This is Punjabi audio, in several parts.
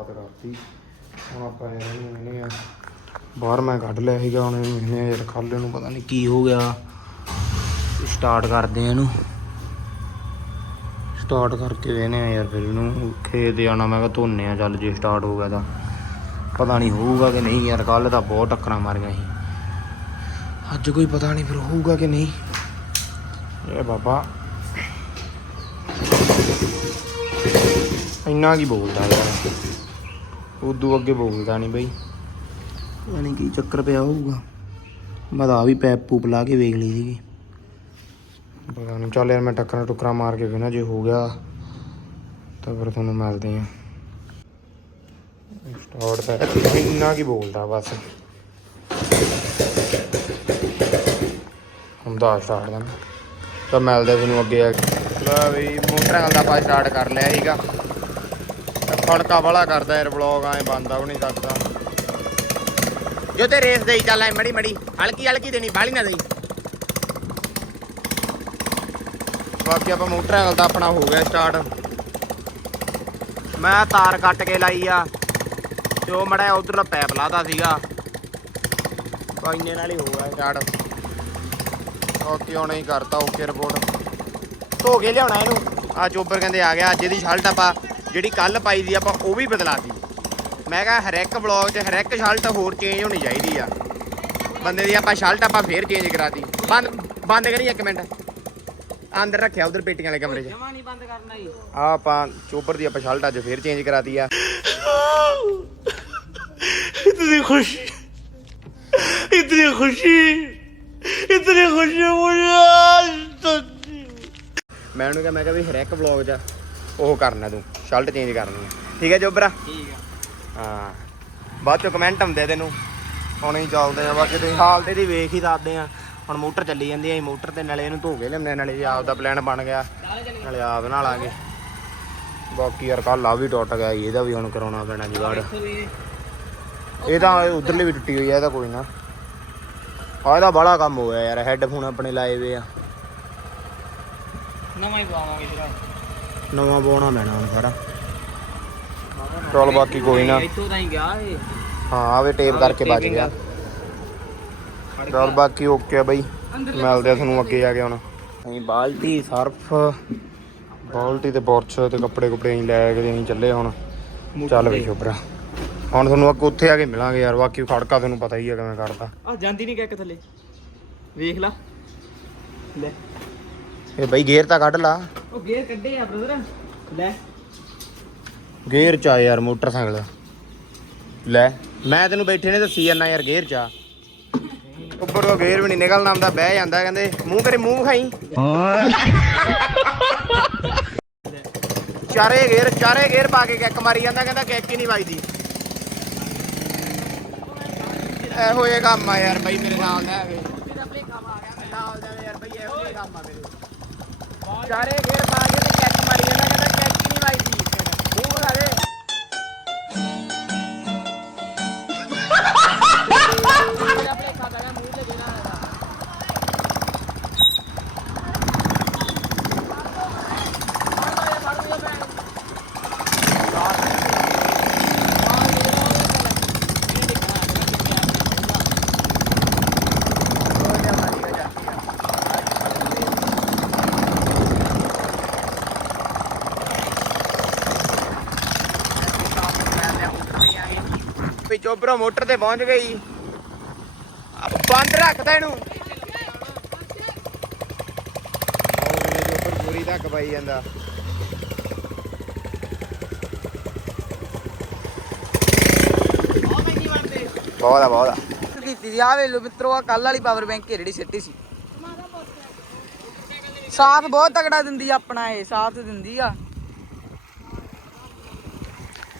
ਸ਼ੁਰੂਆਤ ਕਰਤੀ ਹੁਣ ਆਪਾਂ ਇਹਨੂੰ ਇਹਨੇ ਆ। ਬਾਹਰ ਮੈਂ ਕੱਢ ਲਿਆ ਸੀਗਾ, ਹੁਣ ਇਹਨੇ ਯਾਰ ਕੱਲ ਨੂੰ ਪਤਾ ਨਹੀਂ ਕੀ ਹੋ ਗਿਆ। ਸਟਾਰਟ ਕਰਦੇ ਆ ਇਹਨੂੰ। ਸਟਾਰਟ ਕਰਕੇ ਵੇਨੇ ਆ ਯਾਰ ਫਿਰ ਇਹਨੂੰ। ਖੇਤ ਜਾਣਾ, ਮੈਂ ਕਿਹਾ ਧੋਨੇ ਆ, ਚੱਲ ਜੇ ਸਟਾਰਟ ਹੋ ਗਿਆ ਤਾਂ। ਪਤਾ ਨਹੀਂ ਹੋਊਗਾ ਕਿ ਨਹੀਂ ਯਾਰ ਕੱਲ ਤਾਂ ਬਹੁਤ ਟੱਕਰਾਂ ਮਾਰੀਆਂ ਸੀ। ਅੱਜ ਕੋਈ ਪਤਾ ਨਹੀਂ ਫਿਰ ਹੋਊਗਾ ਕਿ ਨਹੀਂ। ਇਹ ਬਾਬਾ। ਇੰਨਾ ਕੀ ਬੋਲਦਾ ਯਾਰ। ਉਦੋਂ ਅੱਗੇ ਬੋਲਦਾ ਨਹੀਂ ਬਈ। ਪਤਾ ਨਹੀਂ ਕੀ ਚੱਕਰ ਪਿਆ ਹੋਊਗਾ। ਮੈਂ ਤਾਂ ਆ ਵੀ ਪੈਪ ਪੂਪ ਲਾ ਕੇ ਵੇਖ ਲਈ ਸੀਗੀ। ਪਤਾ ਨਹੀਂ ਚੱਲ ਯਾਰ ਮੈਂ ਟੱਕਰਾਂ ਟੁਕਰਾਂ ਮਾਰ ਕੇ ਵੇਖਣਾ ਜੇ ਹੋ ਗਿਆ ਤਾਂ ਫਿਰ ਤੁਹਾਨੂੰ ਮਿਲਦੇ ਆ। ਸਟਾਰਟ ਤਾਂ ਇੰਨਾ ਕੀ ਬੋਲਦਾ ਬਸ। ਹੁੰਦਾ ਸਟਾਰਟ ਦਾ ਤਾਂ ਮਿਲਦੇ ਤੁਹਾਨੂੰ ਅੱਗੇ ਆ ਕੇ। ਲੈ ਵੀ ਮੋਟਰਸਾਈਕਲ ਦਾ ਆਪਾਂ ਸਟਾਰਟ ਕਰ ਲਿਆ ਸੀਗਾ। ਖੜਕਾ ਵਾਲਾ ਕਰਦਾ ਯਾਰ ਵਲੌਗ ਐ ਬੰਦਾ ਵੀ ਨਹੀਂ ਸਕਦਾ ਜੋ ਤੇ ਰੇਸ ਦੇਈ ਚੱਲ ਐ ਮੜੀ ਮੜੀ ਹਲਕੀ ਹਲਕੀ ਦੇਣੀ ਬਾਲੀ ਨਾ ਦੇਈ। ਬਾਕੀ ਆਪਾਂ ਮੋਟਰਸਾਈਕਲ ਦਾ ਆਪਣਾ ਹੋ ਗਿਆ ਸਟਾਰਟ ਮੈਂ ਤਾਰ ਕੱਟ ਕੇ ਲਾਈ ਆ ਤੇ ਉਹ ਮੜਾ ਉਧਰਲਾ ਪੈਪ ਲਾਦਾ ਸੀਗਾ। ਪਾਈਨੇ ਨਾਲ ਹੀ ਹੋ ਗਿਆ। ਸਟਾਰਟ ਓਕੇ ਹੁਣ ਹੀ ਕਰਤਾ ਓਕੇ ਰਿਪੋਰਟ ਧੋ ਕੇ ਲਿਆਉਣਾ ਇਹਨੂੰ। ਆ ਚੋਬਰ ਕਹਿੰਦੇ ਆ ਗਿਆ ਅੱਜ ਇਹਦੀ ਸ਼ਰਟ ਆਪਾਂ ਜਿਹੜੀ ਕੱਲ ਪਾਈ ਦੀ ਆਪਾਂ ਉਹ ਵੀ ਬਦਲਾ ਦੀ ਮੈਂ ਕਿਹਾ ਹਰ ਇੱਕ ਵਲੌਗ 'ਚ ਹਰ ਇੱਕ ਸ਼ਰਟ ਹੋਰ ਚੇਂਜ ਹੋਣੀ ਚਾਹੀਦੀ ਆ। ਬੰਦੇ ਦੀ ਆਪਾਂ ਸ਼ਰਟ ਆਪਾਂ ਫੇਰ ਚੇਂਜ ਕਰਾਤੀ। ਬੰਦ ਬੰਦ ਕਰੀ ਇੱਕ ਮਿੰਟ। ਅੰਦਰ ਰੱਖਿਆ ਉਧਰ ਪੇਟੀਆਂ ਵਾਲੇ ਕਮਰੇ 'ਚ। ਜਮਾ ਨਹੀਂ ਬੰਦ ਕਰਨਾ ਜੀ। ਆ ਆਪਾਂ ਚੋਪਰ ਦੀ ਆਪਾਂ ਸ਼ਰਟ ਅੱਜ ਫੇਰ ਚੇਂਜ ਕਰਾਤੀ ਆ। ਇਤਨੀ ਖੁਸ਼ੀ। ਇਤਨੀ ਖੁਸ਼ੀ। ਇਤਨੀ ਖੁਸ਼ੀ ਮੁਝੇ ਮੈਂ ਉਹਨੂੰ ਕਿਹਾ ਮੈਂ ਕਿਹਾ ਵੀ ਹਰ ਇੱਕ ਵਲੌਗ 'ਚ ਉਹ ਕਰਨਾ ਤੂੰ ਸ਼ਰਟ ਚੇਂਜ ਕਰਨੀ ਆ। ਠੀਕ ਹੈ ਜੋਬਰਾ ਠੀਕ ਆ। ਹਾਂ। ਬਾਅਦ ਚੋਂ ਕਮੈਂਟ ਆਉਂਦੇ ਤੈਨੂੰ। ਹੁਣ ਹੀ ਚੱਲਦੇ ਆ ਬਾਕੀ ਤੇ ਹਾਲ ਤੇ ਦੀ ਵੇਖ ਹੀ ਦੱਸਦੇ ਆ। ਹੁਣ ਮੋਟਰ ਚੱਲੀ ਜਾਂਦੀ ਆ ਮੋਟਰ ਤੇ ਨਾਲੇ ਇਹਨੂੰ ਧੋ ਕੇ ਲਿਆਉਂਦੇ ਨਾਲੇ ਜੇ ਆਪ ਦਾ ਪਲਾਨ ਬਣ ਗਿਆ ਨਾਲੇ ਆਪ ਬਣਾ ਲਾਂਗੇ। ਬਾਕੀ ਯਾਰ ਕੱਲ ਆ ਵੀ ਟੁੱਟ ਗਿਆ ਇਹਦਾ ਵੀ ਹੁਣ ਕਰਾਉਣਾ ਪੈਣਾ ਜੁਗਾੜ। ਇਹ ਤਾਂ ਉਧਰਲੀ ਵੀ ਟੁੱਟੀ ਹੋਈ ਆ ਇਹਦਾ ਕੋਈ ਨਾ। ਆ ਇਹਦਾ ਬੜਾ ਕੰਮ ਹੋਇਆ ਯਾਰ ਹੈੱਡਫੋਨ ਆਪਣੇ ਲਾਏ ਵੇ ਆ। ਨਵਾਂ ਹੀ ਪਵਾਵਾਂਗੇ ਫਿਰ। ਨਵਾਂ ਪਾਉਣਾ ਪੈਣਾ ਹੁਣ ਸਾਰਾ। ਚਲ ਬਾਕੀ ਕੋਈ ਨਾ। ਇੱਥੋਂ ਤਾਂ ਹੀ ਗਿਆ ਇਹ। ਹਾਂ ਆਵੇ ਟੇਪ ਕਰਕੇ ਬਚ ਗਿਆ। ਚਲ ਬਾਕੀ ਓਕੇ ਆ ਬਈ। ਮਿਲਦੇ ਆ ਤੁਹਾਨੂੰ ਅੱਗੇ ਆ ਕੇ ਹੁਣ। ਅਸੀਂ ਬਾਲਟੀ ਸਰਫ। ਬਾਲਟੀ ਤੇ ਬੁਰਸ਼ ਤੇ ਕੱਪੜੇ ਕੁਪੜੇ ਅਸੀਂ ਲੈ ਕੇ ਅਸੀਂ ਚੱਲੇ ਹੁਣ। ਚੱਲ ਬਈ ਸ਼ੁਭਰਾ ਹੁਣ ਤੁਹਾਨੂੰ ਅੱਗੇ ਉੱਥੇ ਆ ਕੇ ਮਿਲਾਂਗੇ ਯਾਰ ਬਾਕੀ ਖੜਕਾ ਤੁਹਾਨੂੰ ਪਤਾ ਹੀ ਆ ਕਿਵੇਂ ਕਰਦਾ। ਆ ਜਾਂਦੀ ਨਹੀਂ ਕਿੱਕ ਥੱਲੇ। ਵੇਖ ਲਾ। ਲੈ। ਇਹ ਬਈ ਗੇਅਰ ਤਾਂ ਕੱਢ ਲਾ। ਉਹ ਗੇਅਰ ਕੱਢੇ ਆ ਬ੍ਰਦਰ ਲੈ। ਗੇਅਰ ਚ ਆ ਯਾਰ ਮੋਟਰਸਾਈਕਲ। ਲੈ ਮੈਂ ਤੈਨੂੰ ਬੈਠੇ ਨੇ ਦੱਸੀ ਜਾਂਦਾ ਯਾਰ ਗੇਅਰ ਚ ਆ। ਉੱਪਰ ਉਹ ਗੇਅਰ ਵੀ ਨਹੀਂ ਨਿਕਲਣਾ ਆਉਂਦਾ ਬਹਿ ਜਾਂਦਾ ਕਹਿੰਦੇ ਮੂੰਹ ਕਰੇ ਮੂੰਹ ਖਾਈ ਚਾਰੇ ਗੇਅਰ ਚਾਰੇ ਗੇਅਰ ਪਾ ਕੇ ਕਿੱਕ ਮਾਰੀ ਜਾਂਦਾ ਕਹਿੰਦਾ ਕਿੱਕ ਹੀ ਨਹੀਂ ਵੱਜਦੀ। ਇਹੋ ਇਹ ਕੰਮ ਆ ਯਾਰ ਬਈ ਮੇਰੇ ਨਾਲ ਦਾ ਹੈਗੇ। ਨਾਲ ਦਾ ਯਾਰ ਬਈ ਇਹੋ ਇਹ ਕੰਮ ਆ ਮੇਰੇ। ਚਾਰੇ ਗੇਅਰ ਪਾ ਕੇ ਤੇ ਕਿੱਕ ਮਾਰੀ ਜਾਂਦਾ ਚੋਬਰੋ ਮੋਟਰ ਤੇ ਪਹੁੰਚ ਗਈ। ਆ ਬੰਦ ਰੱਖਦਾ ਇਹਨੂੰ। ਚੋਬਰ ਪੂਰੀ ਤੱਕ ਪਾਈ ਜਾਂਦਾ। ਬਹੁਤ ਆ ਬਹੁਤ ਆ। ਕੀਤੀ ਸੀ ਆ ਵੇ ਲੋ ਮਿੱਤਰੋ ਆ ਕੱਲ ਵਾਲੀ ਪਾਵਰ ਬੈਂਕ ਜਿਹੜੀ ਸਿੱਟੀ ਸੀ। ਸਾਥ ਬਹੁਤ ਤਗੜਾ ਦਿੰਦੀ ਆ ਆਪਣਾ ਇਹ ਸਾਥ ਦਿੰਦੀ ਆ।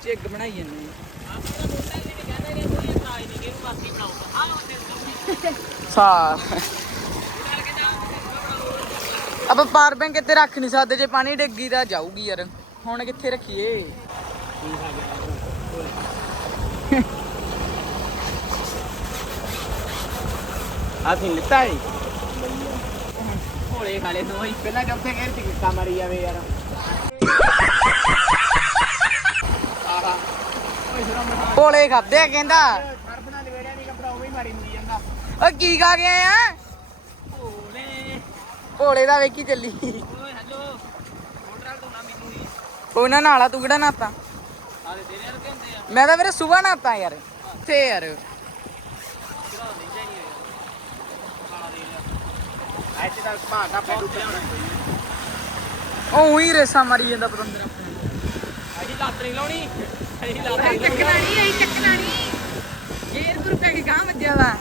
ਚਿੱਗ ਬਣਾਈ ਜਾਂਦੀ ਆਪਾਂ ਪਾਵਰ ਬੈਂਕ ਇੱਥੇ ਰੱਖ ਨਹੀਂ ਸਕਦੇ ਜੇ ਪਾਣੀ ਡਿੱਗੀ ਤਾਂ ਜਾਊਗੀ ਯਾਰ। ਹੁਣ ਕਿੱਥੇ ਰੱਖੀਏ? ਆ ਸੀ ਲਿੱਤਾ ਹੈ ਭੋਲੇ ਖਾਲੇ ਦੋ ਹੀ। ਪਹਿਲਾਂ ਚੌਥੇ ਗੇਰ ਚ ਕਿੱਕਾ ਮਾਰੀ ਜਾਵੇ ਯਾਰ। ਆਹਾ। ਭੋਲੇ ਖਾਦੇ ਕਹਿੰਦਾ ਸਰਬਨਾ ਲਵੇੜਿਆ ਨਹੀਂ ਕੱਪੜਾ ਉਵੇਂ ਹੀ ਮਾਰੀ ਮੁੜੀ ਜਾਂਦਾ ਓ ਕੀ ਖਾ ਕੇ ਆਇਆ ਓਲੇ ਭੋਲੇ। ਦਾ ਵੇਖੀ ਚੱਲੀ। ਓਏ ਹੈਲੋ। ਮੋਟਰ ਤੋਂ ਨਾ ਮੈਨੂੰ ਹੀ ਉਹਨਾਂ ਨਾਲ ਆ ਤੂੰ ਕਿਹੜਾ ਨਾਤਾ? ਸਾਰੇ ਤੇਰੇ ਵਰਗੇ ਹੁੰਦੇ ਆ। ਮੈਂ ਤਾਂ ਵੀਰੇ ਸੁਬਾ ਨਾਤਾ ਯਾਰ। ਤੇ ਯਾਰ। ਦੇ ਐਸੇ ਤਾਂ ਭਾਗਾ ਪੈ ਉੱਤੇ ਉਹ ਹੀ ਰੇਸਾ ਮਾਰੀ ਜਾਂਦਾ ਪਤੰਦਰ ਆਪਣੇ ਅਸੀਂ ਲੱਤ ਨਹੀਂ ਲਾਉਣੀ। ਅਸੀਂ ਲੱਤ ਚੱਕਣਾ ਨਹੀਂ ਅਸੀਂ ਚੱਕਣਾ ਨਹੀਂ। ਇਹ ਗੁਰੂ ਪੈ ਕੇ ਗਾਂ ਵੱਜਿਆ ਵਾ।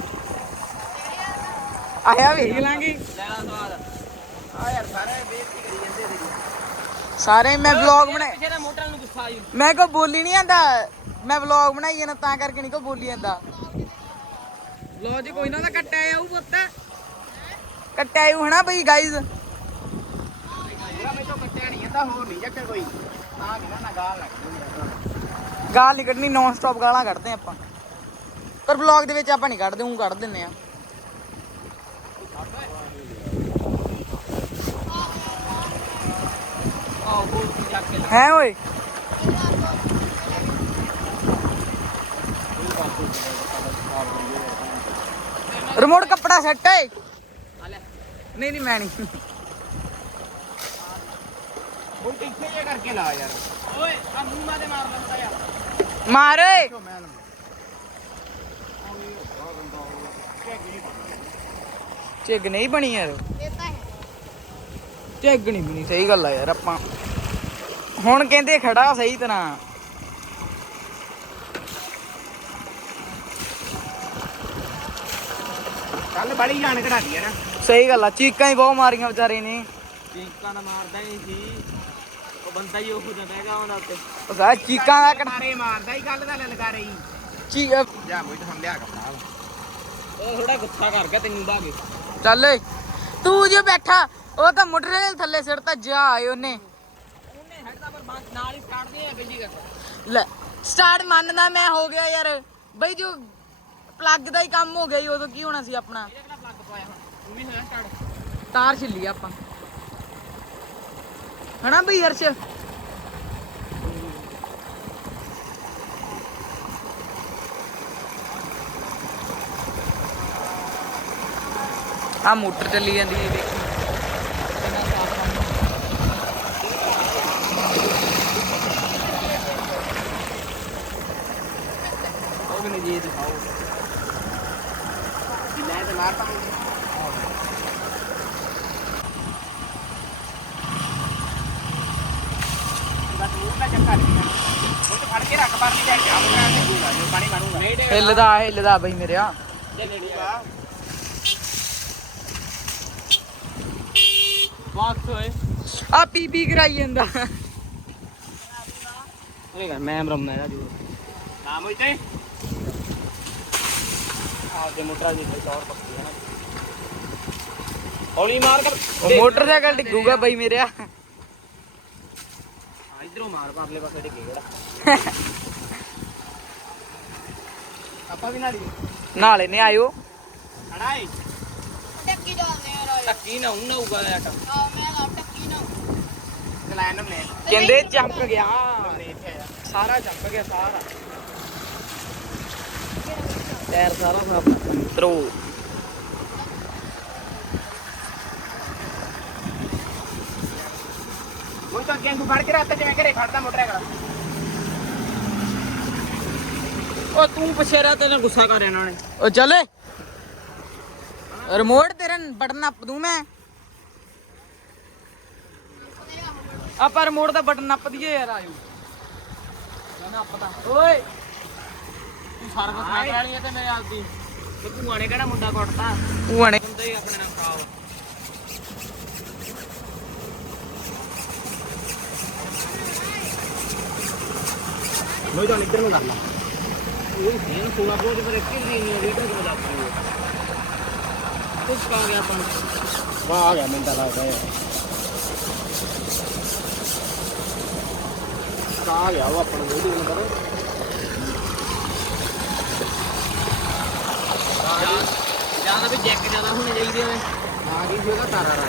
ਆਇਆ ਵੇਖ ਲਾਂਗੇ। ਲੈਣਾ ਸਵਾਦ ਆ ਯਾਰ ਸਾਰੇ ਬੇਇੱਜ਼ਤੀ ਕਰੀ ਜਾਂਦੇ ਤੇਰੀ ਸਾਰੇ ਮੈਂ ਵਲੌਗ ਬਣਾ ਪਿੱਛੇ ਦਾ ਮੋਟਰ ਨੂੰ ਗੁੱਸਾ ਆਈ। ਮੈਂ ਕੋ ਬੋਲੀ ਨਹੀਂ ਆਂਦਾ ਮੈਂ ਵਲੌਗ ਬਣਾਈ ਜਾਂਦਾ ਤਾਂ ਕਰਕੇ ਨਹੀਂ ਕੋ ਬੋਲੀ ਜਾਂਦਾ। ਵਲੌਗ 'ਚ ਕੋਈ ਨਾ ਤਾਂ ਕੱਟਿਆ ਆਊ ਪੁੱਤ। ਕੱਟਿਆ ਆਊ ਹਨਾ ਬਈ ਗਾਈਜ਼ ਪੂਰਾ ਮੈਂ ਤੋਂ ਕੱਟਿਆ ਨਹੀਂ ਜਾਂਦਾ ਹੋਰ ਨਹੀਂ ਜੱਕੇ ਕੋਈ ਤਾਂ ਕਿਹਨਾਂ ਨਾ ਗਾਲ ਲੱਗ ਗਾਲ ਨਹੀਂ ਕੱਢਣੀ ਨੌਨ ਸਟਾਪ ਗਾਲਾਂ ਕੱਢਦੇ ਆਪਾਂ। ਪਰ ਵਲੌਗ ਦੇ ਵਿੱਚ ਆਪਾਂ ਨਹੀਂ ਕੱਢਦੇ ਹੂੰ ਕੱਢ ਦਿੰਨੇ ਆ। ਆਹ ਬੋਲ ਚੱਕ ਕੇ ਹੈ ਓਏ ਰਿਮੋਟ ਕੱਪੜਾ ਸੈੱਟ ਏ ਆ ਲੈ ਨਹੀਂ ਨਹੀਂ ਮੈਂ ਨਹੀਂ ਉਹ ਇੱਥੇ ਯਾਰ ਝਿੱਗ ਨਹੀਂ ਬਣੀ ਯਾਰ। ਝਿੱਗ ਨਹੀਂ ਬਣੀ ਸਹੀ ਗੱਲ ਆ ਯਾਰ ਆਪਾਂ। ਹੁਣ ਕਹਿੰਦੇ ਖੜਾ ਸਹੀ ਤਰ੍ਹਾਂ। ਕੱਲ ਬੜੀ ਜਾਣ ਕਢਾਦੀ ਆ ਨਾ ਸਹੀ ਗੱਲ ਆ ਚੀਕਾਂ ਹੀ ਬਹੁਤ ਮਾਰੀਆਂ ਵਿਚਾਰੇ ਨੇ। ਚੀਕਾਂ ਨਾ ਮਾਰਦਾ ਹੀ ਸੀ। ਉਹ ਬੰਦਾ ਹੀ ਉਹ ਜਾਂਦਾ ਹੈਗਾ ਉਹਨਾਂ ਉੱਤੇ। ਉਹ ਸਾਰਾ ਚੀਕਾਂ ਦਾ ਕਟਾਰੇ ਮਾਰਦਾ ਹੀ ਗੱਲ ਦਾ ਲਲਕਾਰੇ ਹੀ। ਚੀ ਜਾ ਮੋਈ ਤਾਂ ਲਿਆ ਕਰਨਾ ਉਹ ਥੋੜਾ ਗੁੱਸਾ ਕਰ ਗਿਆ ਤੈਨੂੰ ਬਾਗੇ ਚੱਲ ਓਏ। ਤੂੰ ਜੋ ਬੈਠਾ, ਉਹ ਤਾਂ ਮੋਟਰਸਾਈਕਲ ਥੱਲੇ ਸਿੱਟਤਾ ਜਾ ਆਏ ਉਹਨੇ। ਉਹਨੇ ਹੈਡਦਾ ਪਰ ਬਾਅਦ ਨਾਲ ਹੀ ਸਟਾਰਟ ਨਹੀਂ ਹੈ ਬਿਜਲੀ ਕਰ ਲੈ ਸਟਾਰਟ ਮੰਨਦਾ ਮੈਂ, ਹੋ ਗਿਆ ਯਾਰ। ਬਈ ਜੋ ਪਲੱਗ ਦਾ ਹੀ ਕੰਮ ਹੋ ਗਿਆ ਜੀ, ਉਦੋਂ ਕੀ ਹੋਣਾ ਸੀ ਆਪਣਾ? ਤਾਰ ਛਿੱਲੀ ਆਪਾਂ। ਹਨਾ ਬਈ ਅਰਸ਼? ਆ ਮੋਟਰ ਚੱਲੀ ਜਾਂਦੀ ਹੈ ਦੇਖੀ। ਉਹ ਵੀ ਜੀ ਦਿਖਾਓ। ਕਿ ਲੈ ਤੇ ਮਾਰਤਾ ਬਸ ਮੂੰਹ ਦਾ ਚੱਕਰ ਨਹੀਂ ਉਹ ਤੇ ਫੜ ਕੇ ਰੱਖ ਪਰ ਨਹੀਂ ਜਾਣ ਜਾ ਬਣਾ ਕੇ ਦੂਗਾ ਜੋ ਪਾਣੀ ਮਾਰੂਗਾ ਨਹੀਂ ਹਿੱਲਦਾ ਹਿੱਲਦਾ ਬਈ ਮੇਰਿਆ ਬਾਕਸ ਹੋਏ ਆ ਪੀ ਪੀ ਕਰਾਈ ਜਾਂਦਾ। ਅਰੇ ਮੈਂ ਬ੍ਰਹਮ ਹੈ ਜੀ ਨਾਮ ਹੋਈ ਤੇ? ਆਪ ਦੇ ਮੋਟਰ ਦੀ ਤੇ ਤੌਰ ਪੱਕੀ ਹੈ ਨਾ। ਹੌਲੀ ਮਾਰ ਕਰ। ਮੋਟਰਸਾਈਕਲ ਡਿੱਗੂਗਾ ਬਈ ਮੇਰਿਆ। ਹਾਂ ਇਧਰੋਂ ਮਾਰ ਪਰਲੇ ਪਾਸੇ ਡਿੱਗੇ ਕਿਹੜਾ। ਆਪਾਂ ਵੀ ਨਾਲੀ ਨਾਲੇ ਨੇ ਆਇਓ। ਅੜਾਈ ਟੱਕੀ ਜਾਂਦੇ ਆ ਟੱਕੀ ਨਾ ਉਹਨਾਂ ਉਗਾ ਆ ਨਾ ਨੇ ਕਹਿੰਦੇ ਚਮਕ ਗਿਆ। ਸਾਰਾ ਚਮਕ ਗਿਆ ਸਾਰਾ। ਟਾਇਰ ਸਾਰਾ ਸਾਫ਼ ਤਰੋ। ਉਹ ਤਾਂ ਅੱਗੇ ਨੂੰ ਫੜ ਕੇ ਰੱਖ ਜਿਵੇਂ ਘਰੇ ਖੜਦਾ ਮੋਟਰ ਹੈਗਾ ਉਹ ਤੂੰ ਪਿੱਛੇ ਰਹਿ ਤੈਨੂੰ ਗੁੱਸਾ ਕਰ ਇਹਨਾਂ ਨੇ। ਉਹ ਚੱਲੇ। ਰਿਮੋਟ ਤੇਰਾ ਬਟਨ ਨੱਪ ਦੂੰ ਮੈਂ। ਆਪਾਂ ਰਿਮੋਟ ਦਾ ਬਟਨ ਨੱਪ ਦਈਏ ਯਾਰ ਆਜੋ। ਨੱਪਦਾ ਓਏ। ਤੂੰ ਸਾਰਾ ਕੁਝ ਨਾ ਕਰਾਣੀ ਹੈ ਤੇ ਮੇਰੇ ਆਪ ਦੀ। ਤੇ ਤੂੰ ਆਣੇ ਕਿਹੜਾ ਮੁੰਡਾ ਕੁੱਟਦਾ? ਤੂੰ ਆਣੇ ਹੁੰਦਾ ਹੀ ਆਪਣੇ ਨਾਲ ਖਰਾਬ ਲੋਈ ਤਾਂ ਇੱਧਰ ਨੂੰ ਕਰਨਾ। ਉਹ ਇਹਨੂੰ ਕੋਲਾ ਬੋਝ ਪਰ ਇੱਕ ਹੀ ਨਹੀਂ ਹੈ ਲੀਟਰ ਕਿਉਂ ਦੱਸ ਰਹੀ ਹੈ ਕੁਝ ਕਾ ਗਿਆ ਆਪਾਂ ਵਾਹ ਆ ਗਿਆ ਮੈਨੂੰ ਤਾਂ ਲੱਗਦਾ ਹੈ ਆ ਗਿਆ ਉਹ ਆਪਣਾ ਵੀਡੀਓ ਨੂੰ ਕਰੋ ਜ਼ਿਆਦਾ ਵੀ ਜੈਕ ਜ਼ਿਆਦਾ ਹੋਣੇ ਚਾਹੀਦੇ ਨੇ ਆ ਗਈ ਸੀ ਉਹਦਾ ਤਾਰਾ ਰਾ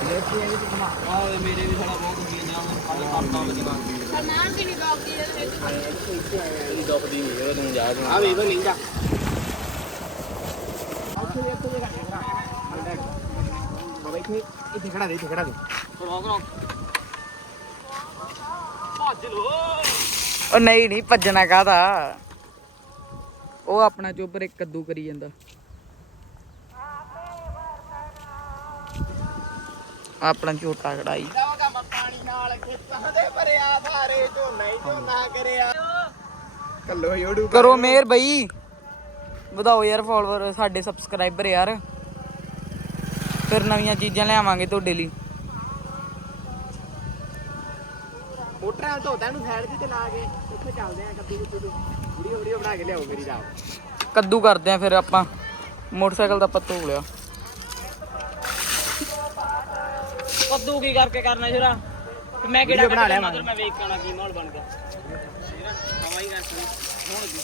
ਆਹ ਮੇਰੇ ਵੀ ਸਾਲਾ ਬਹੁਤ ਹੁੰਦੀ ਨਾ ਹੁਣ ਕੱਲ ਕਰਦਾ ਉਹਦੀ ਸਲਮਾਨ ਕੀ ਨਹੀਂ ਗਾਉਂਦੀ ਇਹਦੇ ਵਿੱਚ ਇਹ ਦੁਖਦੀ ਨਹੀਂ ਉਹ ਤੂੰ ਜਾ ਆ ਵੇ ਉਹ ਲਿੰਗਾ। ਬਾਬਾ ਇੱਥੇ ਇੱਥੇ ਖੜਾ ਦੇ ਇੱਥੇ ਖੜਾ ਦੇ। ਉਹ ਨਹੀਂ ਨਹੀਂ, ਭੱਜਣਾ ਕਾਹਦਾ? ਉਹ ਆਪਣਾ ਚੋਬਰ ਇੱਕ ਕੱਦੂ ਕਰੀ ਜਾਂਦਾ। ਆਪਣਾ ਝੋਟਾ ਕਢਾਈ। ਕੰਮ ਪਾਣੀ ਨਾਲ ਖੇਤਾਂ ਦੇ ਭਰਿਆ ਭਾਰੇ ਝੋਨਾ ਹੀ ਝੋਨਾ ਕਰਿਆ ਕੱਲੋ ਯੋੜੂ ਕਰੋ ਮੇਰ ਬਈ। ਵਧਾਓ ਯਾਰ ਫਾਲੋਅਰ ਸਾਡੇ ਸਬਸਕ੍ਰਾਈਬਰ ਯਾਰ। ਫਿਰ ਨਵੀਆਂ ਚੀਜ਼ਾਂ ਲਿਆਵਾਂਗੇ ਤੁਹਾਡੇ ਲਈ। ਮੋਟਰ ਨਾਲ ਧੋਤਾ ਇਹਨੂੰ ਸਾਈਡ ਤੇ ਲਾ ਕੇ ਉੱਥੇ ਚੱਲਦੇ ਆ ਕੱਦੂ ਕੁੱਦੂ। ਨੂੰ ਵੀਡੀਓ ਵੀਡੀਓ ਬਣਾ ਕੇ ਲਿਆਓ ਮੇਰੀ ਰਾਤ। ਕੱਦੂ ਕਰਦੇ ਆ ਫਿਰ ਆਪਾਂ। ਮੋਟਰਸਾਈਕਲ ਦਾ ਪੱਤੋ ਲਿਆ। ਕੱਦੂ ਕੀ ਕਰਕੇ ਕਰਨਾ ਜਰਾ? ਮੈਂ Video ਬਣਾ ਲਿਆ ਮੈਂ। ਮੈਂ ਵੇਖ ਕੇ ਆਉਣਾ ਕੀ ਮਾਹੌਲ ਬਣ ਗਿਆ। ਹਵਾਈ ਕਰ ਹੁਣ ਜੀ।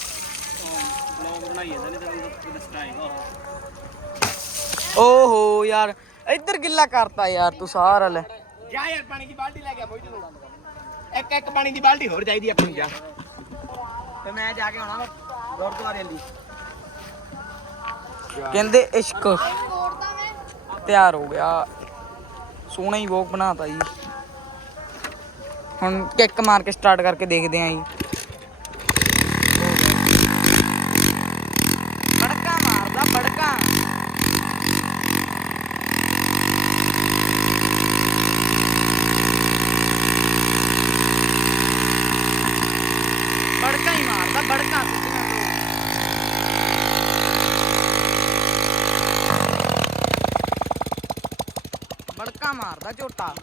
ਬਲੌਗ ਬਣਾਈ ਜਾਂਦਾ ਨਹੀਂ ਤਾਂ ਦੱਸਣਾ ਆਏਗਾ ਓਹੋ ਯਾਰ ਇੱਧਰ ਗਿੱਲਾ ਕਰਤਾ ਯਾਰ ਤੂੰ ਸਾਰਾ ਲੈ। ਜਾ ਯਾਰ ਪਾਣੀ ਦੀ ਬਾਲਟੀ ਲੈ ਗਿਆ ਮੋਈ ਨੂੰ ਇੱਕ ਇੱਕ ਪਾਣੀ ਦੀ ਬਾਲਟੀ ਹੋਰ ਚਾਹੀਦੀ ਆਪਣੀ ਜਾ। ਤੇ ਮੈਂ ਜਾ ਕੇ ਆਉਣਾ ਗੁਰਦੁਆਰੇ ਲਈ। ਕਹਿੰਦੇ ਇਸ਼ਕ ਤਿਆਰ ਹੋ ਗਿਆ। ਸੋਹਣਾ ਹੀ ਵੋਕ ਬਣਾਤਾ ਜੀ। ਹੁਣ ਕਿੱਕ ਮਾਰ ਕੇ ਸਟਾਰਟ ਕਰਕੇ ਦੇਖਦੇ ਆਂ ਜੀ ਬੜਕਾ ਮਾਰਦਾ ਬੜਕਾ ਬੜਕਾ ਹੀ ਮਾਰਦਾ ਬੜਕਾ ਸਿੱਧੀਆਂ ਤੋਂ ਬੜਕਾ ਮਾਰਦਾ ਝੋਟਾ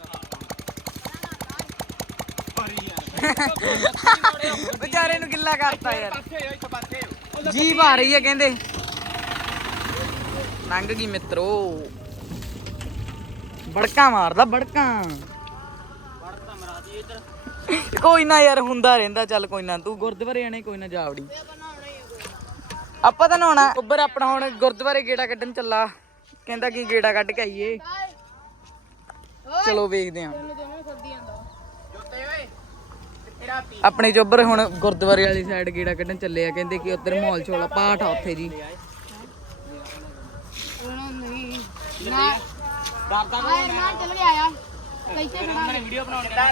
ਗਿੱਲਾ ਕਰਤਾ ਯਾਰ? ਜੀਭ ਆ ਰਹੀ ਹੈ ਕਹਿੰਦੇ। ਲੰਘ ਗਈ ਮਿੱਤਰੋ। ਬੜਕਾ ਮਾਰਦਾ ਬੜਕਾ। ਕੋਈ ਨਾ ਯਾਰ ਹੁੰਦਾ ਰਹਿੰਦਾ ਚੱਲ ਕੋਈ ਨਾ। ਤੂੰ ਗੁਰਦੁਆਰੇ ਆਣੇ ਕੋਈ ਨਾ ਜਾਵੜੀ। ਆਪਾਂ ਤਾਂ ਨਹਾਉਣਾ ਉੱਪਰ ਆਪਣਾ ਹੁਣ ਗੁਰਦੁਆਰੇ ਗੇੜਾ ਕੱਢਣ ਚੱਲਾ। ਕਹਿੰਦਾ ਕੀ ਗੇੜਾ ਕੱਢ ਕੇ ਆਈਏ। ਚਲੋ ਵੇਖਦੇ ਆਂ ਤੈਨੂੰ ਦੋਨੋਂ ਸੱਦੀ ਜਾਂਦਾ ਜੋਤੇ ਓਏ ਤੇਰਾ ਪੀ ਆਪਣੇ ਚੋਬਰ ਹੁਣ ਗੁਰਦੁਆਰੇ ਵਾਲੀ ਸਾਈਡ ਗੇੜਾ ਕੱਢਣ ਚੱਲੇ ਆ, ਕਹਿੰਦੇ ਕਿ ਉੱਧਰ ਮਾਹੌਲ ਛੋਲਾ ਪਾਠ ਆ ਉੱਥੇ ਜੀ। ਨਾ ਆਇਆ ਨਾ ਚੱਲ ਗਿਆ ਆਇਆ ਕੈਸੇ ਖੜਾ ਵੀਡੀਓ ਬਣਾਉਣੀ ਲਾ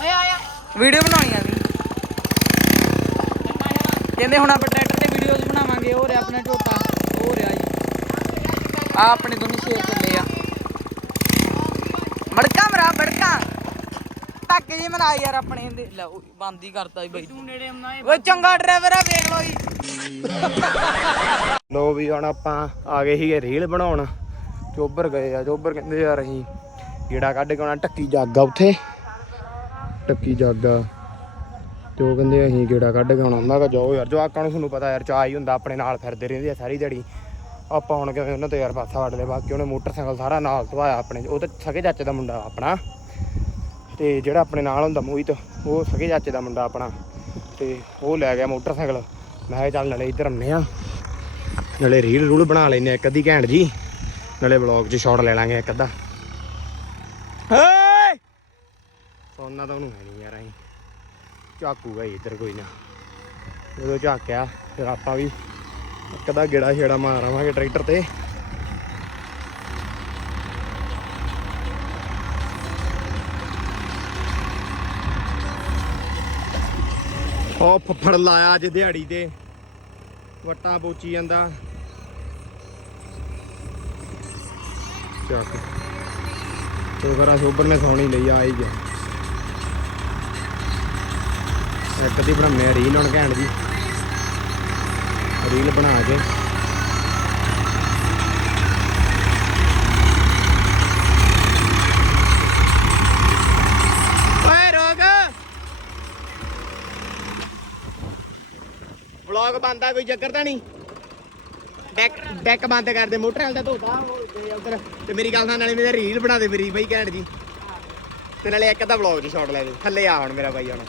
ਓਏ ਆਇਆ ਵੀਡੀਓ ਬਣਾਉਣੀ ਆ ਵੀ ਕਹਿੰਦੇ ਹੁਣ ਆਪਾਂ ਟਰੈਕਟਰ ਤੇ ਵੀਡੀਓਜ਼ ਬਣਾਵਾਂਗੇ, ਉਹ ਆਪਣਾ ਝੋਟਾ, ਉਹ ਰਿਹਾ ਜੀ। ਆ ਆਪਣੇ ਦੋਨੋਂ ਸ਼ੇਰ ਚੱਲੇ ਆ। ਟੱਕ ਜੀ ਮਨਾ ਯਾਰ ਆਪਣੇ ਇਹਦੇ। ਲੈ ਉਹ ਬੰਦ ਹੀ ਕਰਤਾ ਜੀ ਬਾਈ। ਤੂੰ ਨੇੜੇ ਆਉਣਾ ਓਏ ਚੰਗਾ ਡਰਾਈਵਰ ਆ ਵੇਖ ਲਓ ਜੀ। ਲੋ ਵੀ ਹੁਣ ਆਪਾਂ ਆ ਗਏ ਸੀਗੇ ਰੀਲ ਬਣਾਉਣ। ਚੋਬਰ ਗਏ ਆ ਚੋਬਰ ਕਹਿੰਦੇ ਯਾਰ ਅਸੀਂ ਕੀੜਾ ਕੱਢ ਕੇ ਆਉਣਾ ਟੱਕੀ ਜਾਗਾ ਉੱਥੇ। ਟੱਕੀ ਜਾਗਾ ਤੇ ਉਹ ਕਹਿੰਦੇ ਅਸੀਂ ਕੀੜਾ ਕੱਢ ਕੇ ਆਉਣਾ। ਮੈਂ ਕਿਹਾ ਜਾਓ ਯਾਰ ਜਵਾਕਾਂ ਨੂੰ ਤੁਹਾਨੂੰ ਪਤਾ ਯਾਰ ਚਾਹ ਹੀ ਹੁੰਦਾ ਆਪਣੇ ਨਾਲ ਫਿਰਦੇ ਰਹਿੰਦੇ ਆ ਸਾਰੀ ਦਿਹਾੜੀ। ਆਪਾਂ ਹੁਣ ਕਿਵੇਂ ਉਹਨਾਂ ਤੋਂ ਯਾਰ ਪਾਸਾ ਲਿਆ ਬਾਕੀ ਉਹਨੇ ਮੋਟਰਸਾਈਕਲ ਸਾਰਾ ਨਾਲ ਧਵਾਇਆ ਆਪਣੇ ਉਹ ਤਾਂ ਸਕੇ ਚਾਚੇ ਦਾ ਮੁੰਡਾ ਆਪਣਾ। ਤੇ ਜਿਹੜਾ ਆਪਣੇ ਨਾਲ ਹੁੰਦਾ ਮੋਹਿਤ ਉਹ ਸਕੇ ਚਾਚੇ ਦਾ ਮੁੰਡਾ ਆਪਣਾ। ਤੇ ਉਹ ਲੈ ਗਿਆ ਮੋਟਰਸਾਈਕਲ। ਮੈਂ ਚੱਲ ਨਾਲੇ ਇੱਧਰ ਆਉਂਦੇ ਆ ਨਾਲੇ ਰੀਲ ਰੂਲ ਬਣਾ ਲੈਨੇ ਆ ਇੱਕ ਅੱਧੀ ਘੈਂਟ ਜੀ। ਨਾਲੇ ਵਲੌਗ 'ਚ ਸ਼ਾਟ ਲੈ ਲਾਂਗੇ ਇੱਕ ਅੱਧਾ। ਏ ਸੋਨਾ ਤਾਂ ਉਹਨੂੰ ਹੈ ਨਹੀਂ ਯਾਰ ਅਸੀਂ। ਝਾਕੂਗਾ ਹੀ ਇੱਧਰ ਕੋਈ ਨਾ। ਜਦੋਂ ਝਾਕਿਆ ਫਿਰ ਆਪਾਂ ਵੀ ਇੱਕ ਅੱਧਾ ਗੇੜਾ ਛੇੜਾ ਮਾਰਾਵਾਂਗੇ ਟਰੈਕਟਰ ਤੇ। ਉਹ ਫੱਫੜ ਲਾਇਆ ਅੱਜ ਦਿਹਾੜੀ ਤੇ। ਵਟਾ ਬੋਚੀ ਜਾਂਦਾ। ਚੱਕ। ਤੇ ਕਰਾ ਸੋਬਰ ਨੇ ਸੋਣੀ ਲਈ ਆਈ ਹੀ ਗਿਆ। ਇੱਕ ਦੀ ਬਣਾਉਂਦੇ ਰੀਲ ਹੁਣ ਘੈਂਟ ਜੀ। ਰੀਲ ਬਣਾ ਕੇ ਓਏ ਰੋਗ ਵਲੌਗ ਬੰਦਾ ਕੋਈ ਚੱਕਰ ਤਾਂ ਨਹੀਂ? ਡੈਕ ਡੈਕ ਬੰਦ ਕਰ ਦੇ, ਮੋਟਰ ਵਾਲ ਦਾ ਧੋਤਾ। ਉਧਰ, ਤੇ ਮੇਰੀ ਗੱਲ ਸੁਣ, ਨਾਲੇ ਮੇਰੇ ਰੀਲ ਬਣਾ ਦੇ ਮੇਰੀ ਬਈ ਘੈਂਟ ਜੀ। ਤੇ ਨਾਲੇ ਇੱਕ ਅੱਧਾ ਵਲੌਗ ਦੀ ਸ਼ਾਟ ਲੈ ਦੇ, ਥੱਲੇ ਆ ਹੁਣ ਮੇਰਾ ਬਾਈ ਹੁਣ।